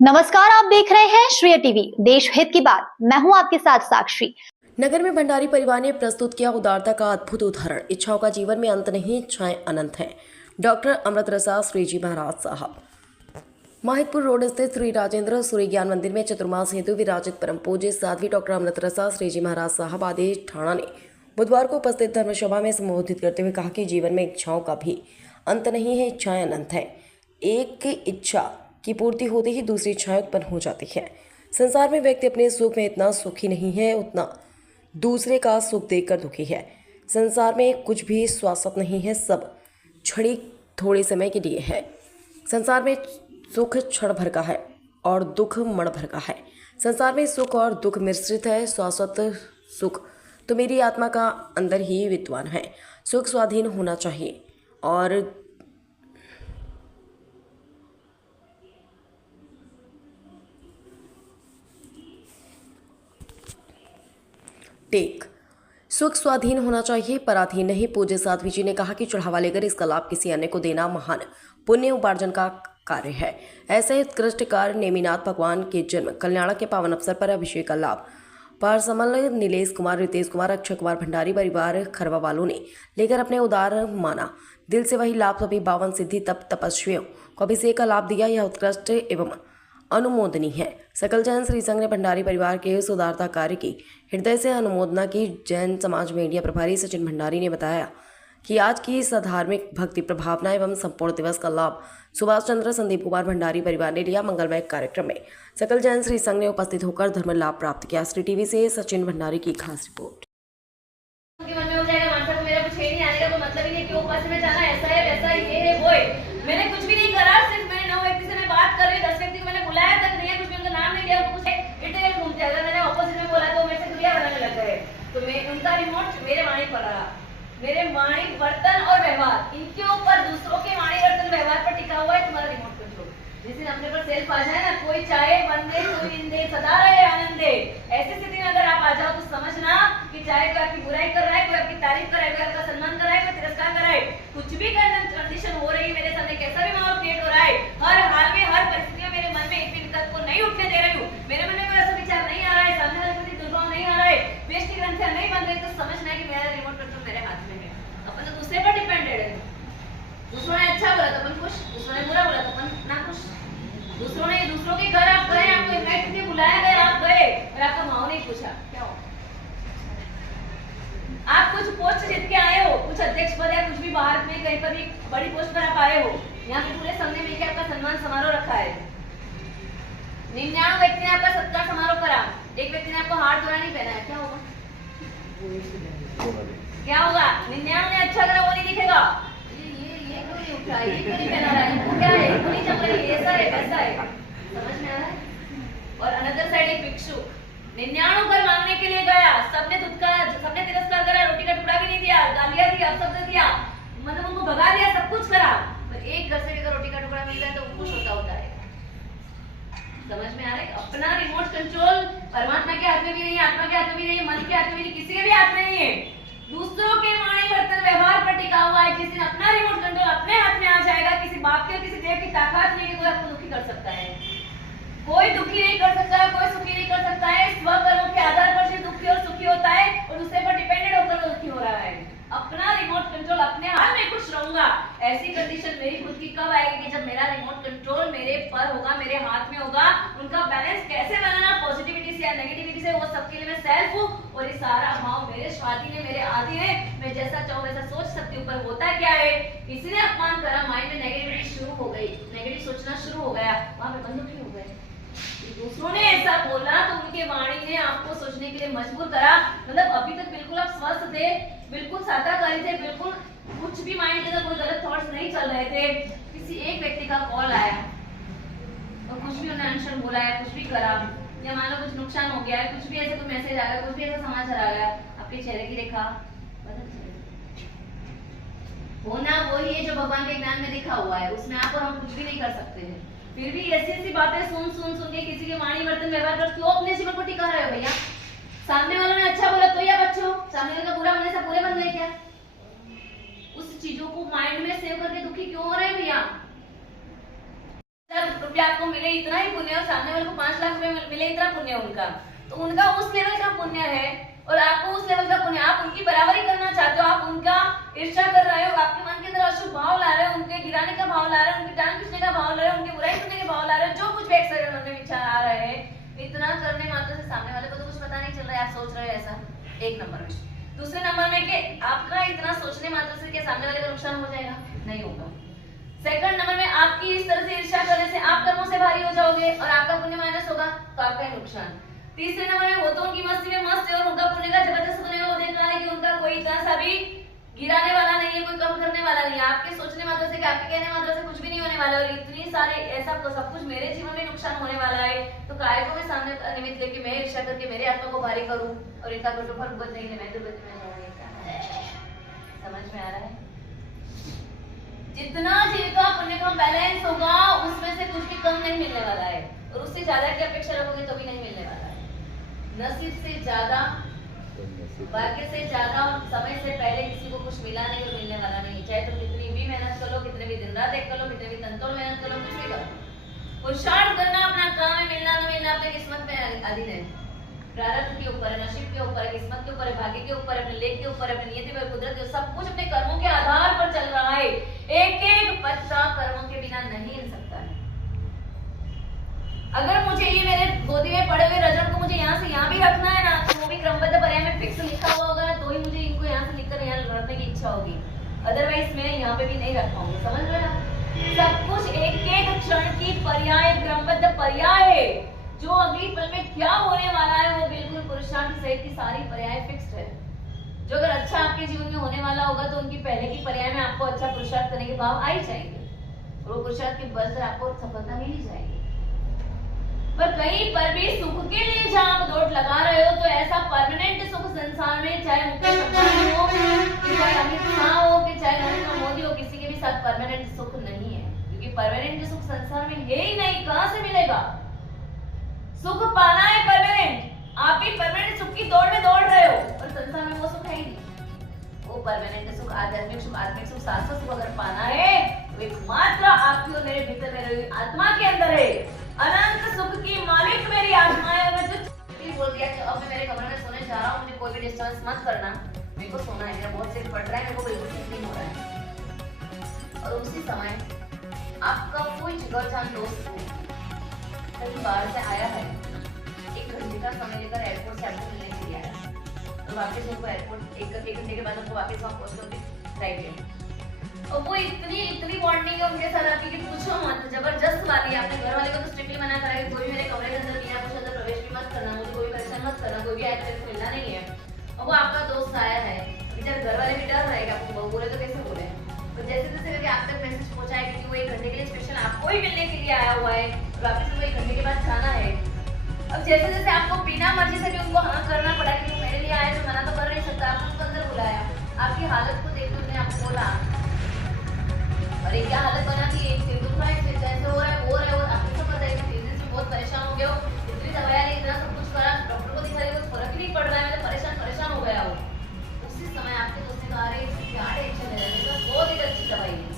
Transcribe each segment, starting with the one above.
नमस्कार, आप देख रहे हैं श्रेय टीवी, देश हित की बात। मैं हूं आपके साथ साक्षी। नगर में भंडारी परिवार ने प्रस्तुत किया उदारता का अद्भुत उदाहरण। इच्छाओं का जीवन में अंत नहीं, इच्छाएं अनंत हैं। डॉक्टर अमृत रसा श्रीजी महाराज साहब। माहितपुर रोड स्थित श्री राजेंद्र सूर्य ज्ञान मंदिर में चतुर्मास हेतु विराजित परम पूज्य साध्वी डॉक्टर अमृत रसा श्रीजी महाराज साहब आदेश ठाणा ने बुधवार को उपस्थित धर्मसभा में संबोधित करते हुए कहा कि जीवन में इच्छाओं का भी अंत नहीं है, इच्छाएं अनंत हैं। एक इच्छा की पूर्ति होते ही दूसरी इच्छाएं उत्पन्न हो जाती है। संसार में व्यक्ति अपने सुख में इतना सुखी नहीं है उतना दूसरे का सुख देखकर दुखी है। संसार में कुछ भी शाश्वत नहीं है, सब क्षणिक थोड़े समय के लिए है। संसार में सुख क्षण भर का है और दुख मण भर का है। संसार में सुख और दुख मिश्रित है। शाश्वत सुख तो मेरी आत्मा का अंदर ही विद्वान है। सुख स्वाधीन होना चाहिए और टेक सुख स्वाधीन होना चाहिए, पराधीन नहीं। पूज्य साध्वी जी ने कहा कि चढ़ावा लेकर इसका लाभ किसी अन्य को देना महान पुण्य उपार्जन का कार्य है। ऐसे ही उत्कृष्ट कार्य नेमिनाथ भगवान के जन्म कल्याण के पावन अवसर पर अभिषेक का लाभ पारसमल नीलेश कुमार, रितेश कुमार, अक्षय कुमार भंडारी परिवार खरवा वालों ने लेकर अपने उदार माना दिल से वही लाभ सभी 52 सिद्धि तप तपस्वियों को अभिषेक का लाभ दिया। यह उत्कृष्ट एवं अनुमोदनी है। सकल जैन श्री संघ ने भंडारी परिवार के इस उदारता कार्य की हृदय से अनुमोदना की। जैन समाज मीडिया प्रभारी सचिन भंडारी ने बताया कि आज की इस धार्मिक भक्ति प्रभावना एवं संपूर्ण दिवस का लाभ सुभाष चंद्र संदीप कुमार भंडारी परिवार ने लिया। मंगलमय कार्यक्रम में सकल जैन श्री संघ ने उपस्थित होकर धर्म लाभ प्राप्त किया। श्री टीवी से सचिन भंडारी की खास रिपोर्ट। मैंने कुछ भी नहीं करा, सिर्फ मैंने 9 व्यक्ति से मैं बात कर रही, 10 व्यक्ति को मैंने बुलाया तक नहीं है, कुछ भी उनका नाम नहीं लिया, कुछ इटले घूमते। अगर मैंने ऑपोजिट में बोला तो मेरे से दुनिया बनाने लग गए। तो मैं उनका रिमोट मेरे वाणी पर रहा। मेरे वाणी वर्तन और व्यवहार, इनके ऊपर दूसरों के वाणी वर्तन व्यवहार पर टिका हुआ है तुम्हारा रिमोट कंट्रोल। जिस दिन अपने पर सेल्फ आ जाए ना, कोई चाहे वंदे कोई निंदे सदा रहे आनंदे, ऐसी स्थिति में अगर आप आ जाओ तो समझना कि चाहे कोई आपकी बुराई कर रहा है, कोई आपकी तारीफ कर रहा है, कोई आपका सम्मान कर रहा है, कोई तिरस्कार कर रहा है, कुछ भी कंडीशन हो रही है मेरे सामने, कैसा भी माहौल क्रिएट हो रहा है, हर हाल में हर परिस्थिति में मेरे मन में एक भी विकल्प को नहीं उठने दे रही हूँ। मेरे मन में कोई ऐसा विचार नहीं आ रहा है, सामने वाले प्रति दुर्भाव नहीं आ रहा है, बेइज्जती ग्रंथियां नहीं बन रही, तो समझना है कि मेरा रिमोट कंट्रोल मेरे हाथ में है। अपन तो दूसरे पर डिपेंडेड है। दूसरों ने अच्छा बोला तो अपन खुश, दूसरों ने बुरा बोला तो अपन नाखुश। दूसरों के घर आप गए, आपको इनवाइट करके बुलाया गया, आप गए और आपका माहौल नहीं पूछा, क्या हो? आप कुछ पोस्ट जीत के आए हो, कुछ अध्यक्ष पद या कुछ भी बाहर में कहीं पर भी बड़ी पोस्ट पर आप आए हो, यहाँ पे पूरे संघ ने मिलकर आपका सम्मान समारोह रखा है। 99 व्यक्ति ने आपका सत्कार समारोह करा, एक व्यक्ति ने आपको हार तोड़ा नहीं पहनाया, क्या होगा? क्या होगा? 99 ने अच्छा करा वो नहीं दिखेगा, ये क्यों नहीं उठ रहा है, ये क्यों नहीं पहना रहा है, वो क्या है, वो नहीं चल रही है, ऐसा है वैसा है। समझ में आ रहा है? और अनदर साइड एक भिक्षुक 99 घर मांगने के लिए गया, सबने तिरस्कार करा, रोटी का टुकड़ा भी नहीं दिया, गालियां दी, अपशब्द दिया, मतलब उनको भगा दिया, सब कुछ करा, पर एक घर से लेकर रोटी का टुकड़ा मिल जाए तो खुश होता है। समझ में आ रहा है? अपना रिमोट कंट्रोल परमात्मा के हाथ में भी नहीं है, आत्मा के हाथ में भी नहीं है, मन के हाथ में भी नहीं, किसी के भी हाथ में नहीं है। दूसरों के वाणी वर्तन व्यवहार पर टिका हुआ है। जिस दिन अपना रिमोट कंट्रोल अपने हाथ में आ जाएगा, किसी बाप के किसी देव की ताकत नहीं है कि कोई आपको दुखी कर सकता है। कोई दुखी नहीं कर सकता है, कोई सुखी नहीं कर सकता है। स्वकर्मों के आधार पर सिर्फ दुखी और सुखी होता है और दूसरे पर डिपेंडेंट होकर वो दुखी हो रहा है। अपना रिमोट कंट्रोल अपने हाथ में खुश रहूंगा। ऐसी कंडीशन मेरी खुद की कब आएगी कि जब मेरा रिमोट कंट्रोल मेरे पर होगा, मेरे हाथ में होगा। उनका बैलेंस कैसे बनाना, पॉजिटिविटी से या नेगेटिविटी से, वो सबके लिए मैं सेल्फ हूँ और ये सारा भाव मेरे स्वाधीन है, मेरे आधीन है। मैं जैसा चाहूँ वैसा सोच सकती हूँ। पर होता क्या है, किसी ने अपमान करा, माइंड में नेगेटिविटी शुरू हो गई, नेगेटिव सोचना शुरू हो गया, वहां पे बंदुखी हो गए। दूसरों ने ऐसा बोला तो उनके वाणी ने आपको सोचने के लिए मजबूर करा। मतलब अभी तक बिल्कुल आप स्वस्थ थे, बिल्कुल सादाकारी थे, बिल्कुल कुछ भी माइंड के अंदर कोई गलत थॉट्स नहीं चल रहे थे। किसी एक व्यक्ति का कॉल आया और कुछ भी उन्होंने अनशन बोला है, कुछ भी करा, या मान लो कुछ नुकसान हो गया है, कुछ भी ऐसे कोई मैसेज आ गया, कुछ भी ऐसा समाचार आ गया, आपके चेहरे की रेखा बदल जाएगी। होना वही है जो भगवान के ज्ञान में लिखा हुआ है, उसमें आप और हम कुछ भी नहीं कर सकते हैं। फिर भी ऐसी बातें सुन के किसी के वाणी वर्तन व्यवहार पर क्यों अपने जीवन को टिका रहे हो भैया? सामने वालों ने अच्छा बोला तो या बच्चों, सामने वाले का बुरा होने से पूरे बन गए क्या? उस चीजों को माइंड में सेव करके दुखी क्यों हो रहे हैं भैया? रुपया आपको मिले इतना ही पुण्य, और सामने वाले को 5 लाख रुपए मिले इतना पुण्य उनका, तो उनका उस लेवल का पुण्य है और आपको उस लेवल का पुण्य, आप उनकी बराबरी करना चाहते हो, आप उनका ईर्ष्या कर रहे हो, आपके मन के अंदर अशुभ भाव ला रहे हो, उनके गिराने का भाव ला रहे हो, उनकी टांग खींचने का भाव ला रहे हो, उनकी बुराई करने के भाव ला रहे हो, जो कुछ भी एक्सर मन में विचार आ रहे हैं, इतना करने मात्र से सामने वाले को तो कुछ पता नहीं चल रहा है, आप सोच रहे हो ऐसा, एक नंबर में। दूसरे नंबर में कि आपका इतना सोचने मात्र से क्या सामने वाले का नुकसान हो जाएगा? नहीं होगा। सेकंड नंबर में आपकी इस तरह से ईर्ष्या करने से आप कर्मों से भारी हो जाओगे और आपका पुण्य माइनस होगा, तो आपका ही नुकसान। तीसरे नंबर में वो तो उनकी मस्ती में मस्त है और उनका पुण्य का जबरदस्त पुण्य है, वो देख रहा है कि उनका कोई इतना सा भी गिराने वाला नहीं है, कोई कम करने वाला नहीं है, आपके सोचने मात्र से, आपके कहने मात्र से कुछ भी नहीं होने वाला, और इतनी सारे ऐसा तो सब कुछ मेरे जीवन में नुकसान होने वाला है, तो काय को मैं सामने निमित्त लेके मैं ईर्ष्या करके मेरे आत्मा को भारी करूं और इनका कुछ फल भुगत नहीं ले, मैं दुर्गति में जाऊंगी। समझ में आ रहा है? जितना जीविका पुण्य का बैलेंस होगा उसमें से कुछ भी कम नहीं मिलने वाला है, और उससे ज्यादा की अपेक्षा रखोगे तो भी नहीं मिलने वाला है। नसीब से ज्यादा, भाग्य से ज्यादा, समय से पहले किसी को कुछ मिला नहीं और मिलने वाला नहीं, चाहे तुम कितनी भी मेहनत कर लो, कितने भी दिन रात एक कर लो, कितने भी तनतोड़ मेहनत कर लो, कुछ भी करो, पुरुषार्थ करना अपना काम है, मिलना न मिलना अपने किस्मत में अधीन है, प्रारब्ध के ऊपर है, नसीब के ऊपर है, किस्मत के ऊपर है, भाग्य के ऊपर है, अपने लेख के ऊपर है, अपनी नियति पर, कुदरत के, सब कुछ अपने कर्मों के आधार पर चल रहा है। एक एक पत्ता कर्मों के बिना नहीं हिल सकता है। अगर मुझे ये मेरे गोदी में पड़े हुए रजत को मुझे यहाँ से यहाँ भी रखना है ना, तो वो भी क्रमबद्ध पर्याय में फिक्स लिखा हुआ होगा, तो ही मुझे इनको यहाँ से लिखकर यहाँ रखने की इच्छा होगी, अदरवाइज मैं यहाँ पे भी नहीं रख पाऊंगी। समझ रहे हो? सब कुछ एक एक क्षण की पर्याय, क्रमबद्ध पर्याय है, जो अगली पल में क्या होने वाला है वो बिल्कुल पुरुषार्थ सहित की सारी पर्याय फिक्स्ड है। जो अगर अच्छा आपके जीवन में होने वाला होगा तो उनकी पहले की पर्याय में आपको अच्छा पुरुषार्थ करने के भाव आ ही जाएंगे, और वो पुरुषार्थ के बल से आपको सफलता मिल ही जाएगी। पर कहीं पर भी सुख के लिए जहाँ आप दौड़ लगा रहे हो, तो ऐसा परमानेंट सुख संसार में, चाहे मुकेश अंबानी हो, चाहे अमित शाह हो, कि चाहे नरेंद्र मोदी हो, किसी के भी साथ परमानेंट सुख नहीं है, क्योंकि परमानेंट सुख संसार में है ही नहीं, कहां से मिलेगा? सुख पाना है परमानेंट, आप भी परमानेंट सुख की दौड़ में दौड़ रहे हो, और संसार में वो सुख है ही नहीं। वो परमानेंट सुख, आध्यात्मिक सुख, आत्मिक सुख, शाश्वत सुख अगर पाना है तो एकमात्र आपकी और मेरे भीतर, मेरे आत्मा के अंदर है। अनंत सुख की मालिक मेरी आत्मा है। मैं जो बोल दिया कि अब मैं मेरे कमरे में सोने जा रहा हूँ, मुझे कोई भी डिस्टर्बेंस मत करना, मेरे को सोना है, मेरा बहुत सिर फट रहा है, मेरे को बिल्कुल ठीक नहीं हो रहा है। और उसी समय आपका कोई जिगरजान दोस्त कहीं बाहर से आया है, 1 घंटे का समय लेकर एयरपोर्ट से आपको मिलने के लिए आया, और वापस उनको एयरपोर्ट 1 घंटे के बाद उनको वापस वहाँ पहुँचने फ्लाइट है, और वो इतनी बॉन्डिंग है उनके साथ आपकी कि पूछो मत, जबरदस्त वाली है। आपने घर वाले को तो स्ट्रिक्टली मना करा कि कोई मेरे कमरे के अंदर बिना कुछ अंदर प्रवेश भी मत करना, मुझे कोई परेशान मत करना, कोई भी आया मेरे को मिलना नहीं है, और वो आपका दोस्त आया है, बेचारे घर वाले भी डर रहेगा, आपको बोले तो कैसे बोले, तो जैसे जैसे करके आप तक मैसेज पहुंचा है कि वो 1 घंटे के लिए स्पेशल आपको ही मिलने के लिए आया हुआ है, वापस वो 1 घंटे के बाद जाना है। अब जैसे जैसे आपको बिना मर्जी से भी उनको हाँ करना पड़ा कि वो मेरे लिए आया, तो मना तो कर नहीं सकता, आपने उसको अंदर बुलाया, आपकी हालत को देखकर उसने आपको बोला, अरे क्या हालत बना दी, एक सिर दुख रहा है, फिर कैसे हो रहा है, वो रहा है, और आपको सब पता है कि बिजनेस में बहुत परेशान हो गए हो, इतनी दवाइयां ली, इतना सब कुछ करा, डॉक्टर को दिखा रही, कुछ फर्क ही नहीं पड़ रहा है, मैं तो परेशान हो गया हूँ। उसी समय आपके दोस्त ने कहा, अरे क्या टेंशन ले रहे हो, बहुत ही अच्छी दवाई है,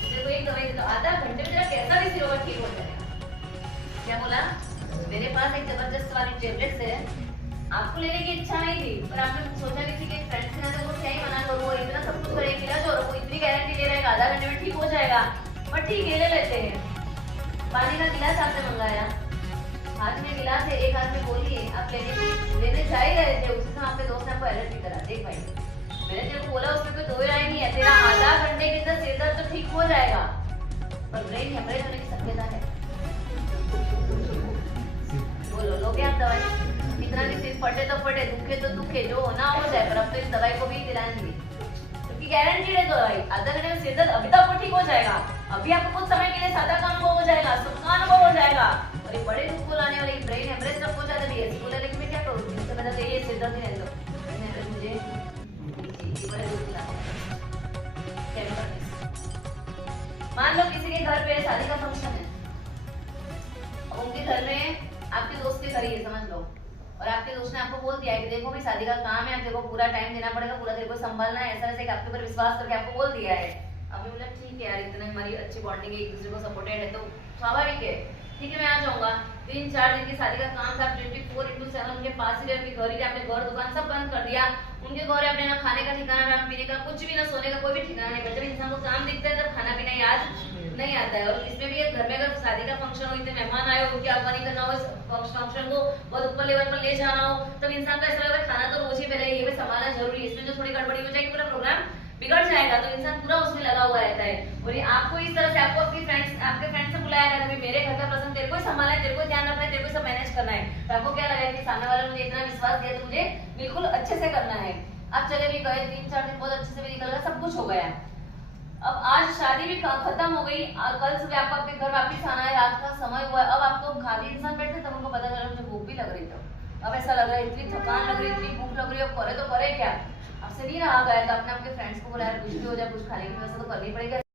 मुझे कोई एक दवाई दे दो, आधा घंटे में तेरा कैसा भी सिर होगा ठीक हो जाएगा। क्या बोला? मेरे पास एक जबरदस्त वाली टेबलेट्स है, आपको लेने की इच्छा नहीं थी, पर आपने सोचा भी थी कि फ्रेंड्स के साथ वो क्या ही मना करूँ, इतना सब कुछ करें मिला जो, वो इतनी गारंटी ले रहा है आधा घंटे में ठीक हो जाएगा, पर ठीक है ले लेते हैं। पानी का गिलास आपने मंगाया, हाथ में गिलास है, एक हाथ में गोली है, आप लेने जा ही रहे थे, उसी समय आपके दोस्त ने आपको अलर्ट भी करा, देख भाई मैंने तेरे को बोला उसमें कोई 2 राय नहीं है, तेरा आधा घंटे के अंदर सिर दर्द तो ठीक हो जाएगा, पर ब्रेन हेमरेज होने की शक्यता है। बोलो लोगे आप दवाई? कितना भी सिर फटे तो फटे, दुखे तो दुखे, जो होना हो जाए, पर अब तो इस दवाई को भी दिलाएंगे क्योंकि गारंटी है दवाई, आधा घंटे में सिर दर्द अभी तो आपको ठीक हो जाएगा, अभी आपको कुछ समय के लिए सादा का अनुभव हो जाएगा, सुख का अनुभव हो जाएगा, और ये बड़े दुख को लाने वाले ब्रेन हेमरेज तक हो जाता है। बोला लेकिन मैं क्या करूँ, मुझसे पता चाहिए सिर दर्द नहीं रहता, मुझे बड़े दुख लाते हैं। मान लो किसी के घर पे शादी का फंक्शन है, उनके घर में आपके दोस्त के घर ही है समझ लो, और आपके दोस्त ने आपको बोल दिया है कि देखो भाई शादी का काम है, आप देखो पूरा टाइम देना पड़ेगा, पूरा तेरे को संभालना है, ऐसा वैसे आपके ऊपर विश्वास करके आपको बोल दिया है। अभी बोला ठीक है यार, इतने हमारी अच्छी बॉन्डिंग है, एक दूसरे को सपोर्टेड है, तो स्वाभाविक है ठीक है मैं आ जाऊंगा। 3-4 दिन की शादी का काम था, 24/7 उनके पास ही रहे, उनके घर ही रहे, अपने घर दुकान सब बंद कर दिया। उनके घर है, अपने ना खाने का ठिकाना, ना पीने का, कुछ भी ना सोने का कोई भी ठिकाना नहीं। जब इंसान को काम दिखता है तब खाना पीना याद नहीं आता है। और इसमें भी एक घर में अगर शादी का फंक्शन हो, इतने मेहमान आए हो, उनकी आगवानी करना हो, फंक्शन को बहुत ऊपर लेवल पर ले जाना हो, तब इंसान का ऐसा लगता है खाना तो रोज ही पहले ये भी संभालना जरूरी है। इसमें जो थोड़ी गड़बड़ी हो जाएगी पूरा प्रोग्राम बिगड़ जाएगा, तो इंसान पूरा उसमें लगा हुआ रहता है। और ये आपको इस तरह से आपको आपके फ्रेंड्स से बुलाया गया था, मेरे घर का प्रसंग तेरे को ही संभालना है, तेरे को ध्यान रखना है, तेरे को सब मैनेज करना है, तो आपको क्या लगा कि सामने वाला मुझे इतना विश्वास दिया तो मुझे बिल्कुल अच्छे से करना है। अब चले भी गए, 3-4 दिन बहुत अच्छे से भी निकल गया, सब कुछ हो गया। अब आज शादी भी खत्म हो गई, कल सुबह आपको आपके घर वापिस आना है, रात का समय हुआ है। अब आपको खाली इंसान बैठे तब उनको पता चला मुझे भूख भी लग रही थी। अब ऐसा लग रहा है इतनी थकान लग रही, इतनी भूख लग रही है, अब करे तो करे क्या, आपसे नहीं रहा गया, तो आपने आपके फ्रेंड्स को बोला यार कुछ भी हो जाए कुछ खाने की व्यवस्था तो करनी पड़ेगी।